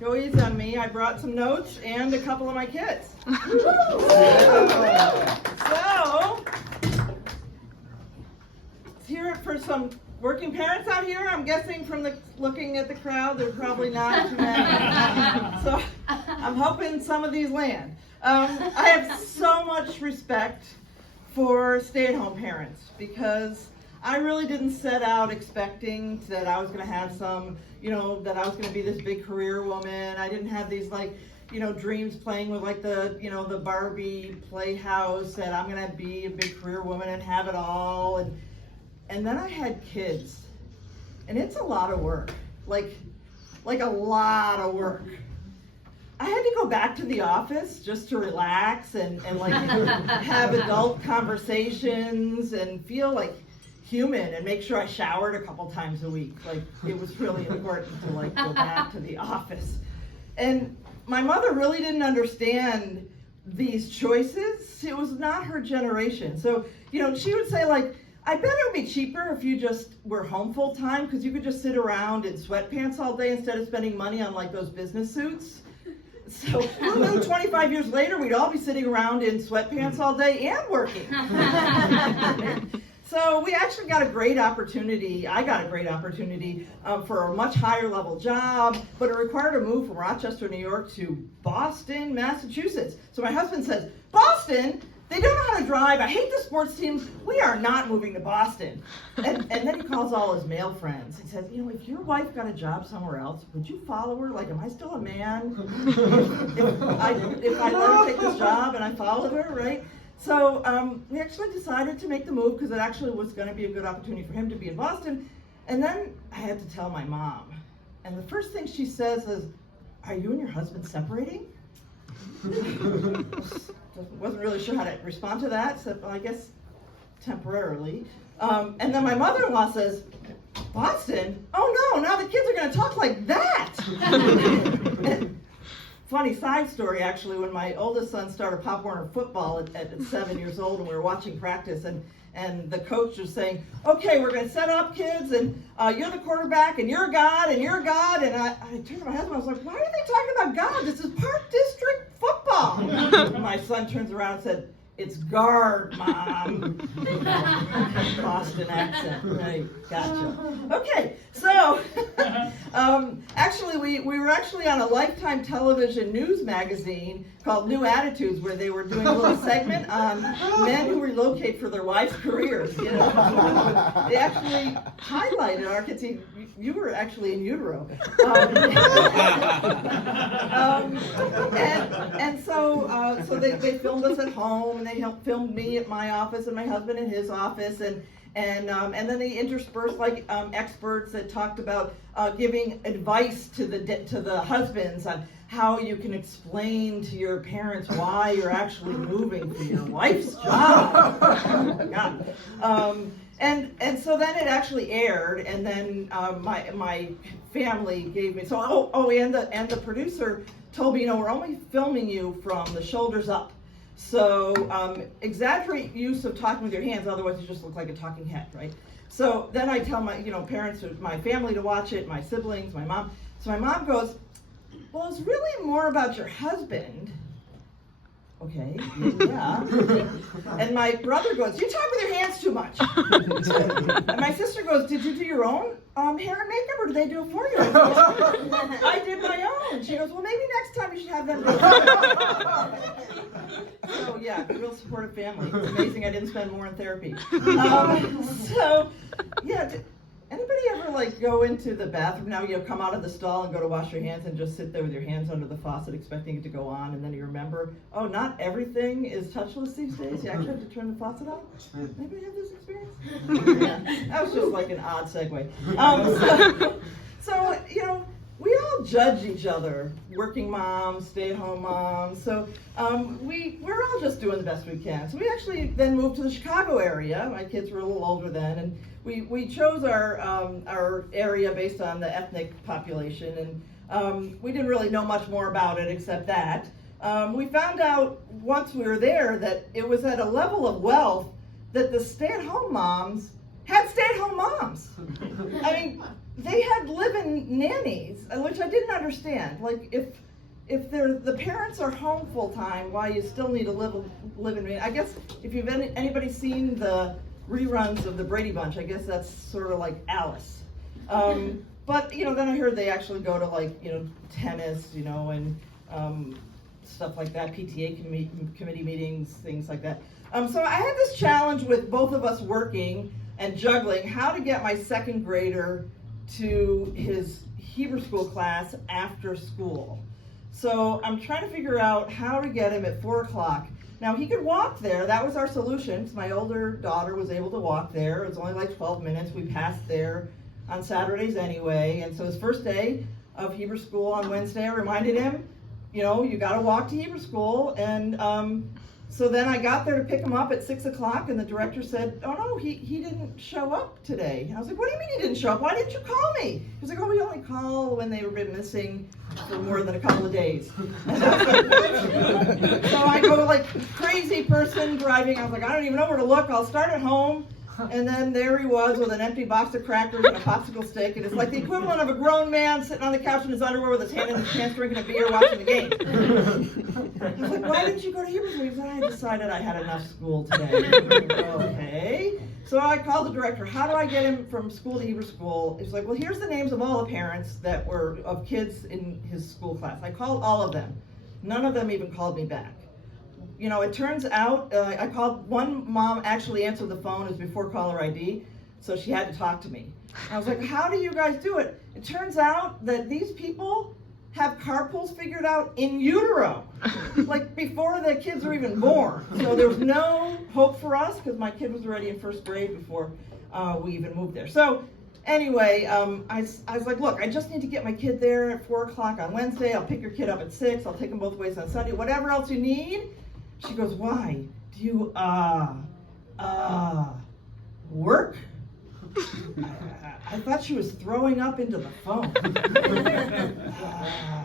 go easy on me. I brought some notes and a couple of my kids. So, let's hear it for some working parents out here. I'm guessing from looking at the crowd, there's probably not too many. So, I'm hoping some of these land. I have so much respect for stay-at-home parents because I really didn't set out expecting that I was going to have some, that I was going to be this big career woman. I didn't have these dreams playing with the Barbie playhouse that I'm going to be a big career woman and have it all. And then I had kids, and it's a lot of work, like a lot of work. I had to go back to the office just to relax and have adult conversations and feel like human and make sure I showered a couple times a week. It was really important to go back to the office. And my mother really didn't understand these choices. It was not her generation. So, she would say I bet it would be cheaper if you just were home full time because you could just sit around in sweatpants all day instead of spending money on those business suits. So 25 years later, we'd all be sitting around in sweatpants all day and working. So we actually got a great opportunity. I got a great opportunity for a much higher level job, but it required a move from Rochester, New York to Boston, Massachusetts. So my husband says, Boston? They don't know how to drive. I hate the sports teams. We are not moving to Boston. And then he calls all his male friends. He says, if your wife got a job somewhere else, would you follow her? Am I still a man? if I let her take this job and I followed her, right? So we actually decided to make the move because it actually was going to be a good opportunity for him to be in Boston. And then I had to tell my mom. And the first thing she says is, are you and your husband separating? Wasn't really sure how to respond to that, so I guess temporarily. And then my mother-in-law says, Boston? Oh no, now the kids are going to talk like that. Funny side story, actually, when my oldest son started Pop Warner football at 7 years old, and we were watching practice, and the coach was saying, okay, we're going to set up, kids, and you're the quarterback, and you're God, and you're God. And I turned to my husband, I was like, why are they talking about God? This is Park District football. And my son turns around and said, it's guard, Mom. Boston accent, right, gotcha. Okay, so actually we were actually on a Lifetime television news magazine called New Attitudes, where they were doing a little segment on men who relocate for their wives' careers. They actually highlighted our kids. You were actually in utero. And so they filmed us at home, and they filmed me at my office and my husband in his office, and then they interspersed experts that talked about giving advice to the husbands on how you can explain to your parents why you're actually moving for your wife's job. Oh my God. And so then it actually aired, and then my family gave me and the producer told me, we're only filming you from the shoulders up. So exaggerate use of talking with your hands, otherwise you just look like a talking head, right? So then I tell my parents, my family to watch it, my siblings, my mom. So my mom goes, well, it's really more about your husband. Okay, yeah. And my brother goes, you talk with your hands too much. And my sister goes, did you do your own hair and makeup, or did they do it for you? I did my own. She goes, well, maybe next time you should have them do it. So yeah, real supportive family. It's amazing I didn't spend more in therapy. So yeah, anybody ever go into the bathroom now, come out of the stall and go to wash your hands and just sit there with your hands under the faucet expecting it to go on, and then you remember, oh, not everything is touchless these days. You actually have to turn the faucet off? Anybody have this experience? Yeah, that was just an odd segue. So we all judge each other, working moms, stay-at-home moms. So we're all just doing the best we can. So we actually then moved to the Chicago area. My kids were a little older then, and we chose our area based on the ethnic population, and we didn't really know much more about it except that. We found out once we were there that it was at a level of wealth that the stay-at-home moms had stay-at-home stay-at-home moms. I mean, they had live-in nannies, which I didn't understand. Like, if the parents are home full-time, why you still need a live-in nanny. I guess if you've anybody seen the reruns of the Brady Bunch, I guess that's sort of like Alice. But, you know, then I heard they actually go to, like, you know, tennis, you know, and stuff like that, PTA committee meetings, things like that. So I had this challenge with both of us working and juggling how to get my second grader to his Hebrew school class after school. So I'm trying to figure out how to get him at 4 o'clock. Now he could walk there, that was our solution, because my older daughter was able to walk there. It was only like 12 minutes, we passed there on Saturdays anyway. And so his first day of Hebrew school on Wednesday, I reminded him, you know, you gotta walk to Hebrew school. And so then I got there to pick him up at 6 o'clock, and the director said, oh no, he didn't show up today. And I was like, what do you mean he didn't show up? Why didn't you call me? He was like, oh, we only call when they've been missing for more than a couple of days. And I was like, what? So I go like crazy person driving. I was like, I don't even know where to look. I'll start at home. And then there he was with an empty box of crackers and a popsicle stick, and it's like the equivalent of a grown man sitting on the couch in his underwear with his hand in his pants drinking a beer watching the game. I was like, why didn't you go to Hebrew school? He said, I decided I had enough school today. Okay. So I called the director, how do I get him from school to Hebrew school? He's like, well, here's the names of all the parents that were of kids in his school class. I called all of them. None of them even called me back. You know, it turns out, I called, one mom actually answered the phone, it was before caller ID, so she had to talk to me. And I was like, how do you guys do it? It turns out that these people have carpools figured out in utero, like before the kids are even born. So there was no hope for us, because my kid was already in first grade before we even moved there. So anyway, I was like, look, I just need to get my kid there at 4 o'clock on Wednesday. I'll pick your kid up at 6. I'll take them both ways on Sunday. Whatever else you need. She goes, why? Do you, work? I thought she was throwing up into the phone.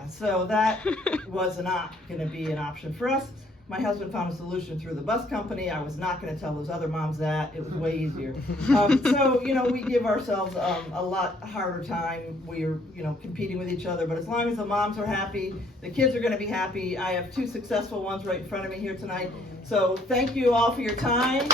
So that was not going to be an option for us. My husband found a solution through the bus company. I was not going to tell those other moms that. It was way easier. So, you know, we give ourselves a lot harder time. We're, you know, competing with each other. But as long as the moms are happy, the kids are going to be happy. I have 2 successful ones right in front of me here tonight. So thank you all for your time.